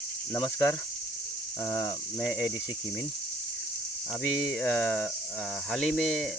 नमस्कार। मैं एडीसी किमिन। अभी हाल ही में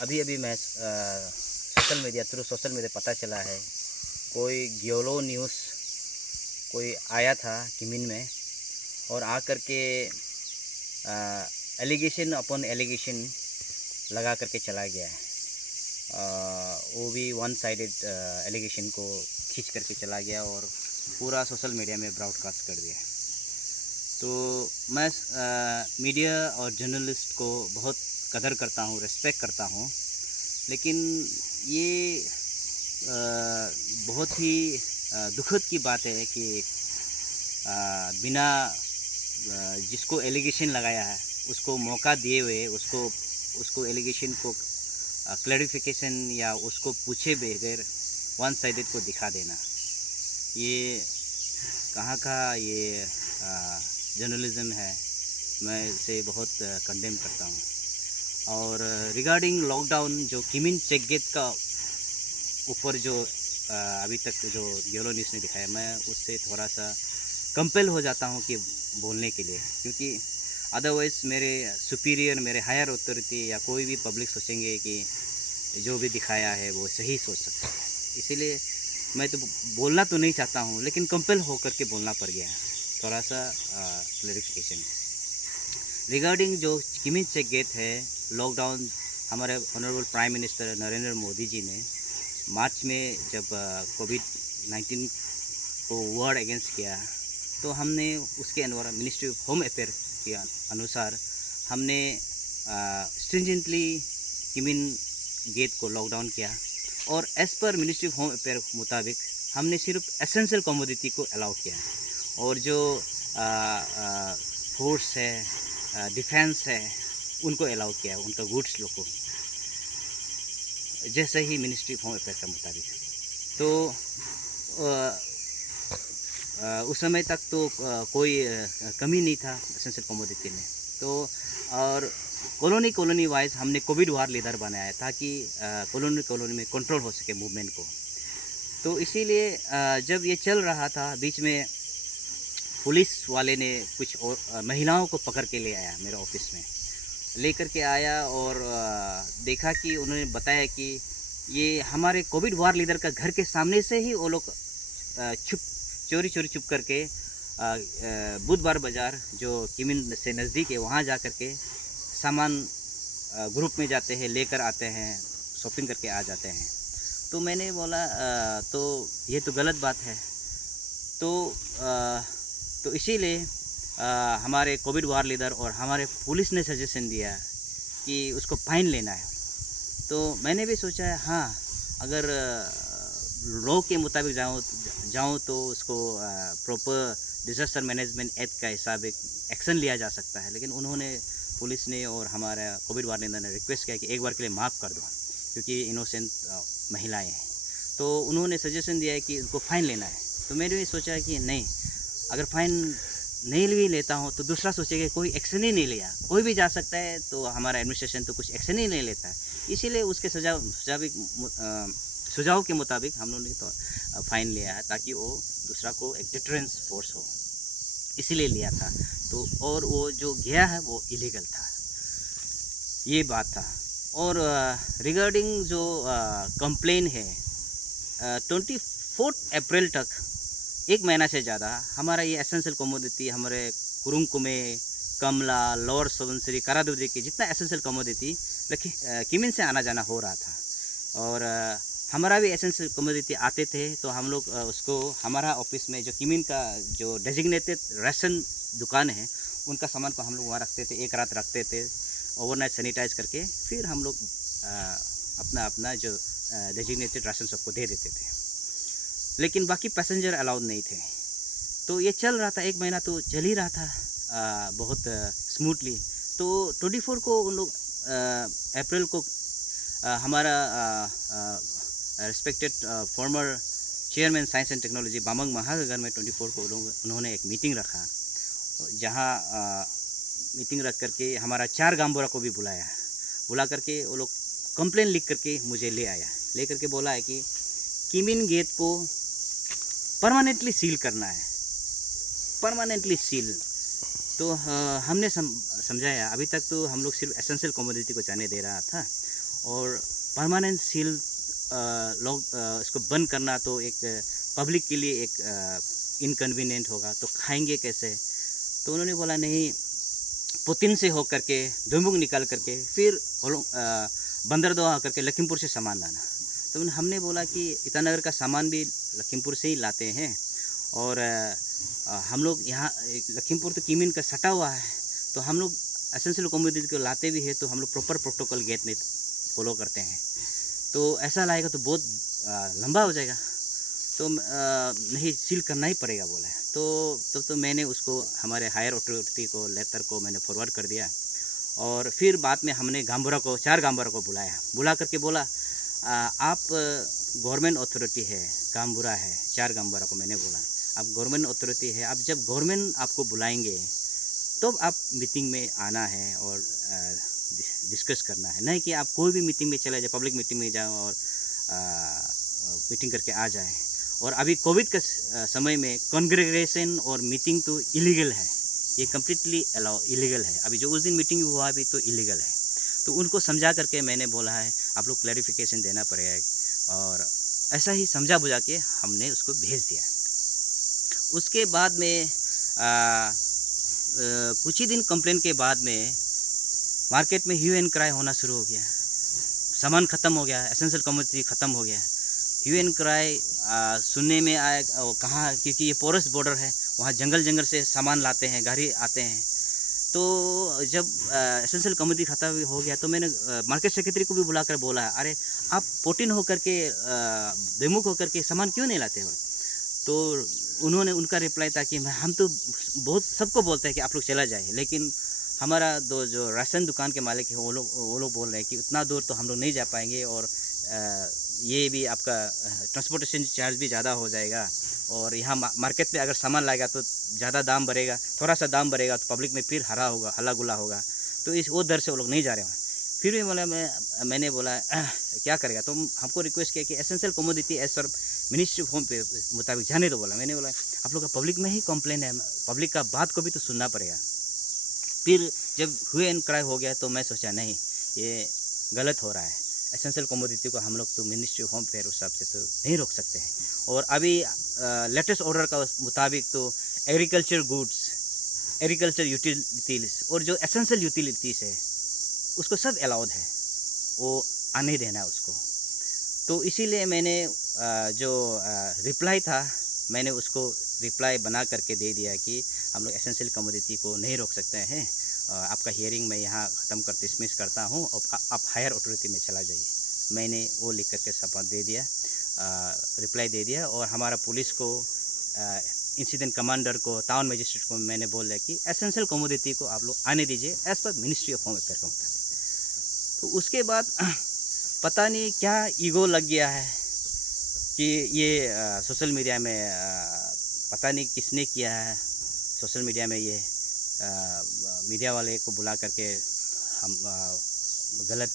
अभी-अभी मैं सोशल मीडिया पता चला है, कोई ग्योलो न्यूज़ कोई आया था किमिन में और आकर के एलिगेशन अपॉन एलिगेशन लगा करके चला गया है। वो भी वन साइडेड एलिगेशन को खींच करके चला गया और पूरा सोशल मीडिया में ब्रॉडकास्ट कर दिया। तो मैं मीडिया और जर्नलिस्ट को बहुत कदर करता हूँ, रिस्पेक्ट करता हूँ, लेकिन ये बहुत ही दुखद की बात है कि बिना जिसको एलिगेशन लगाया है उसको मौका दिए हुए उसको एलिगेशन को क्लैरिफिकेशन या उसको पूछे बगैर वन साइडेड को दिखा देना, ये कहाँ का ये जर्नलिज़म है। मैं इसे बहुत कंडेम करता हूँ। और रिगार्डिंग लॉकडाउन जो किमिन चेक गेट का ऊपर जो अभी तक जो ग्योलो न्यूज़ ने दिखाया, मैं उससे थोड़ा सा कंपेल हो जाता हूँ कि बोलने के लिए, क्योंकि अदरवाइज़ मेरे सुपीरियर, मेरे हायर अथॉरिटी या कोई भी पब्लिक सोचेंगे कि जो भी दिखाया है वो सही सोच सकता है। इसीलिए मैं तो बोलना तो नहीं चाहता हूँ, लेकिन कंपेल होकर के बोलना पड़ गया है। थोड़ा सा क्लैरिफिकेशन रिगार्डिंग जो किमिन चेक गेट है, लॉकडाउन हमारे honourable prime minister Narendra Modi ji ने मार्च में जब कोविड-19 को वॉर अगेंस्ट किया, तो हमने उसके अनुसार मिनिस्ट्री ऑफ होम अफेयर के अनुसार हमने स्ट्रिंजेंटली किमिन गेट को लॉकडाउन किया और as per ministry of home affair मुताबिक हमने सिर्फ एसेंशियल कमोडिटी को अलाउ किया और जो फोर्स है, डिफेंस है, उनको अलाउ किया, उनका गुड्स लोग को, जैसे ही मिनिस्ट्री ऑफ होम अफेयर के मुताबिक। तो उस समय तक तो कोई कमी नहीं था एसेंशियल कमोडिटी में। तो और कॉलोनी वाइज हमने कोविड वार लीडर बनाया ताकि कॉलोनी में कंट्रोल हो सके मूवमेंट को। तो इसीलिए जब ये चल रहा था, बीच में पुलिस वाले ने कुछ और महिलाओं को पकड़ के ले आया, मेरे ऑफिस में लेकर के आया और देखा कि उन्होंने बताया कि ये हमारे कोविड वार लीडर का घर के सामने से ही वो लोग चोरी छुप करके बुधवार बाज़ार जो किमिन से नज़दीक है वहाँ जा कर के सामान ग्रुप में जाते हैं, लेकर आते हैं, शॉपिंग करके आ जाते हैं। तो मैंने बोला तो ये तो गलत बात है। तो इसीलिए हमारे कोविड वार लीडर और हमारे पुलिस ने सजेशन दिया कि उसको फाइन लेना है। तो मैंने भी सोचा है, हाँ, अगर लॉ के मुताबिक जाऊँ तो उसको प्रॉपर डिज़ास्टर मैनेजमेंट एक्ट का हिसाब एक्शन लिया जा सकता है। लेकिन उन्होंने, पुलिस ने और हमारा कोविड वार लीडर ने रिक्वेस्ट किया कि एक बार के लिए माफ़ कर दो, क्योंकि इनोसेंट महिलाएं हैं। तो उन्होंने सजेशन दिया है कि उनको फ़ाइन लेना है। तो मैंने भी सोचा कि नहीं, अगर फ़ाइन नहीं भी लेता हूँ तो दूसरा सोचेगा कोई एक्शन ही नहीं लिया, कोई भी जा सकता है, तो हमारा एडमिनिस्ट्रेशन तो कुछ एक्शन ही नहीं लेता है। इसीलिए उसके सुझाव के मुताबिक हम लोगों ने तो फ़ाइन लिया है ताकि वो दूसरा को एक डिटरेंस फोर्स हो, इसीलिए लिया था। तो और वो जो गया है वो इलीगल था, ये बात था। और रिगार्डिंग जो कंप्लेन है, 24 अप्रैल तक, एक महीना से ज़्यादा, हमारा ये एसेंशियल कमोडिटी हमारे कुरुंकुमे, कमला, लोअर सुबनसिरी, करादुर्दी की जितना एसेंशियल कमोडिटी किमिन से आना जाना हो रहा था। और हमारा भी एसेंशियल कमोडिटी आते थे, तो हम लोग उसको हमारा ऑफिस में जो किमिन का जो डेजिग्नेटेड राशन दुकान है, उनका सामान को हम लोग वहाँ रखते थे, एक रात रखते थे, ओवरनाइट सैनिटाइज करके फिर हम लोग अपना जो डेजिग्नेटेड राशन सबको दे देते थे। लेकिन बाकी पैसेंजर अलाउड नहीं थे। तो ये चल रहा था, एक महीना तो चल ही रहा था बहुत स्मूथली। तो 24 को उन लोग अप्रैल को हमारा respected former chairman science and technology Bamang महा के घर में 24 को उन्होंने एक मीटिंग रखा, जहाँ मीटिंग रख करके हमारा 4 गांबोरा को भी बुला करके वो लोग कंप्लेन लिख करके मुझे ले करके बोला है कि किमिन गेट को परमानेंटली सील करना है। Permanently seal. तो हमने समझाया, अभी तक तो हम लोग सिर्फ एसेंशियल कमोडिटी को जाने दे रहा था, और परमानेंट सील लोग इसको बंद करना तो एक पब्लिक के लिए एक इनकन्वीनियंट होगा, तो खाएंगे कैसे। तो उन्होंने बोला नहीं, पुतिन से हो करके दुमुक निकाल करके फिर बंदरदोहा करके लखीमपुर से सामान लाना। तो हमने बोला कि ईटानगर का सामान भी लखीमपुर से ही लाते हैं, और हम लोग यहाँ लखीमपुर तो कीमिन का सटा हुआ है, तो हम लोग एसेंशियल कमोडिटी को लाते भी है तो हम लोग प्रॉपर प्रोटोकॉल गेट में फॉलो करते हैं। तो ऐसा लाएगा तो बहुत लंबा हो जाएगा, तो नहीं, सील करना ही पड़ेगा बोला है। तो मैंने उसको हमारे हायर अथॉरिटी को लेटर को मैंने फॉरवर्ड कर दिया, और फिर बाद में हमने गांबुरा को 4 गांबुरा को बुला करके बोला आप गवर्नमेंट अथॉरिटी है, गांबुरा है, 4 गांबुरा को मैंने बोला आप गवर्नमेंट अथॉरिटी है, आप जब गवर्नमेंट आपको बुलाएंगे तो आप मीटिंग में आना है और डिस्कस करना है, नहीं कि आप कोई भी मीटिंग में चले जाए, पब्लिक मीटिंग में जाओ और मीटिंग करके आ जाए। और अभी कोविड का समय में कॉन्ग्रेगेशन और मीटिंग तो इलीगल है, ये कम्प्लीटली इलीगल है। अभी जो उस दिन मीटिंग हुआ अभी तो इलीगल है। तो उनको समझा करके मैंने बोला है आप लोग क्लैरिफिकेशन देना पड़ेगा, और ऐसा ही समझा बुझा के हमने उसको भेज दिया। उसके बाद में कुछ ही दिन कंप्लेन के बाद में मार्केट में ह्यू एंड क्राई होना शुरू हो गया, सामान ख़त्म हो गया, एसेंशियल कमोडिटी ख़त्म हो गया। ह्यू एंड क्राई सुनने में आए कहाँ, क्योंकि ये पोरस बॉर्डर है, वहाँ जंगल से सामान लाते हैं, गाड़ी आते हैं। तो जब एसेंशियल कमोडिटी ख़त्म हो गया तो मैंने मार्केट सेक्रेटरी को भी बुलाकर बोला है, अरे आप पोटिन होकर के बेमुख होकर के सामान क्यों नहीं लाते हो। तो उन्होंने, उनका रिप्लाई था कि हम तो बहुत सबको बोलते हैं कि आप लोग चला जाए, लेकिन हमारा जो राशन दुकान के मालिक है वो लोग बोल रहे हैं कि उतना दूर तो हम लोग नहीं जा पाएंगे, और ये भी आपका ट्रांसपोर्टेशन चार्ज भी ज़्यादा हो जाएगा, और यहाँ मार्केट में अगर सामान लाएगा तो ज़्यादा दाम बढ़ेगा, थोड़ा सा दाम बढ़ेगा तो पब्लिक में फिर हल्ला गुल्ला होगा, तो वो दर से वो लोग नहीं जा रहे हैं। फिर भी बोला मैंने बोला क्या करेगा, तो हमको रिक्वेस्ट किया कि essential commodity as per ministry of home पे मुताबिक जाने दो बोला। मैंने बोला आप लोग का पब्लिक में ही कंप्लेन है, पब्लिक का बात को भी तो सुनना पड़ेगा। फिर जब हुए एंड क्राई हो गया तो मैं सोचा नहीं, ये गलत हो रहा है, एसेंशियल कमोडिटी को हम लोग तो मिनिस्ट्री ऑफ होम फेयर उस हिसाब से तो नहीं रोक सकते हैं। और अभी लेटेस्ट ऑर्डर का मुताबिक तो एग्रीकल्चर गुड्स, एग्रीकल्चर यूटिलिटीज़ और जो एसेंशियल यूटिलिटीज़ है उसको सब अलाउड है, वो आने देना उसको। तो इसीलिए मैंने जो रिप्लाई था मैंने उसको रिप्लाई बना करके दे दिया कि हम लोग एसेंशियल कमोडिटी को नहीं रोक सकते हैं, आपका हियरिंग मैं यहाँ ख़त्म कर डिसमिस करता हूँ और आप हायर अथॉरिटी में चला जाइए। मैंने वो लिख करके शपथ दे दिया, रिप्लाई दे दिया। और हमारा पुलिस को, इंसिडेंट कमांडर को, टाउन मजिस्ट्रेट को मैंने बोल दिया कि एसेंशियल कमोडिटी को आप लोग आने दीजिए as per ministry of home affair का मुताबिक। तो उसके बाद पता नहीं क्या ईगो लग गया है कि ये सोशल मीडिया में पता नहीं किसने किया है, सोशल मीडिया में ये मीडिया वाले को बुला करके हम गलत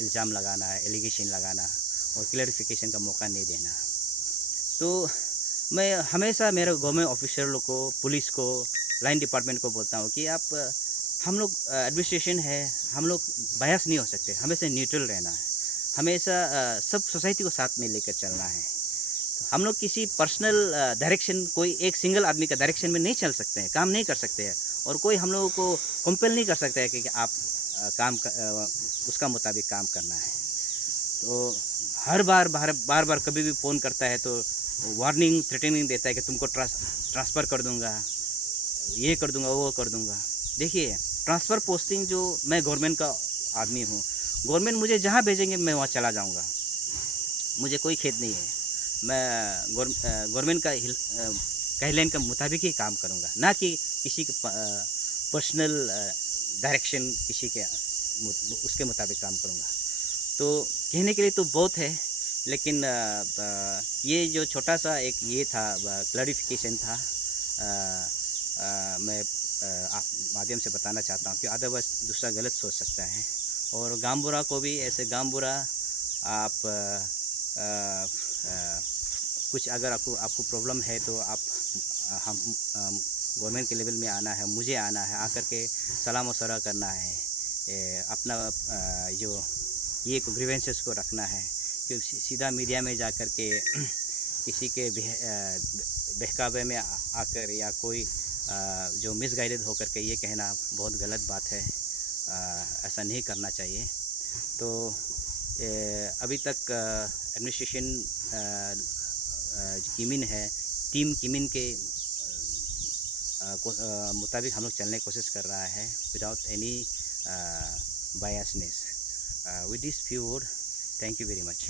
इल्ज़ाम लगाना है, एलिगेशन लगाना और क्लैरिफिकेशन का मौका नहीं देना। तो मैं हमेशा मेरे गवर्नमेंट ऑफिसरों को, पुलिस को, लाइन डिपार्टमेंट को बोलता हूँ कि आप, हम लोग एडमिनिस्ट्रेशन है, हम लोग बायस नहीं हो सकते, हमेशा न्यूट्रल रहना है, हमेशा सब सोसाइटी को साथ में लेकर चलना है। तो हम लोग किसी पर्सनल डायरेक्शन, कोई एक सिंगल आदमी का डायरेक्शन में नहीं चल सकते हैं, काम नहीं कर सकते हैं, और कोई हम लोगों को कंपेल नहीं कर सकता है कि आप उसका मुताबिक काम करना है। तो हर बार कभी भी फ़ोन करता है तो वार्निंग, थ्रेटनिंग देता है कि तुमको ट्रांसफ़र कर दूंगा, ये कर दूंगा, वो कर दूंगा। देखिए, ट्रांसफ़र पोस्टिंग जो, मैं गवर्नमेंट का आदमी हूँ, गवर्नमेंट मुझे जहाँ भेजेंगे मैं वहाँ चला जाऊँगा, मुझे कोई खेद नहीं है। मैं गवर्नमेंट का गाइडलाइन के मुताबिक ही काम करूँगा, ना कि किसी के पर्सनल डायरेक्शन किसी के उसके मुताबिक काम करूँगा। तो कहने के लिए तो बहुत है, लेकिन ये जो छोटा सा एक ये था, क्लैरिफिकेशन था, मैं माध्यम से बताना चाहता हूँ कि अदरवाइज दूसरा गलत सोच सकता है। और गांबुरा को भी ऐसे, गांबुरा आप कुछ अगर आपको प्रॉब्लम है तो आप गवर्नमेंट के लेवल में आना है, मुझे आना है, आकर के सलाह मशवरा करना है, अपना जो ये ग्रीवेंसेस को रखना है, क्योंकि सीधा मीडिया में जा कर के किसी के बहकावे में आकर या कोई जो मिसगाइडेड होकर के ये कहना बहुत गलत बात है। ऐसा नहीं करना चाहिए। तो अभी तक एडमिनिस्ट्रेशन किमिन है, टीम किमिन के मुताबिक हम लोग चलने की कोशिश कर रहा है without any biasness. With this few word, thank you very much.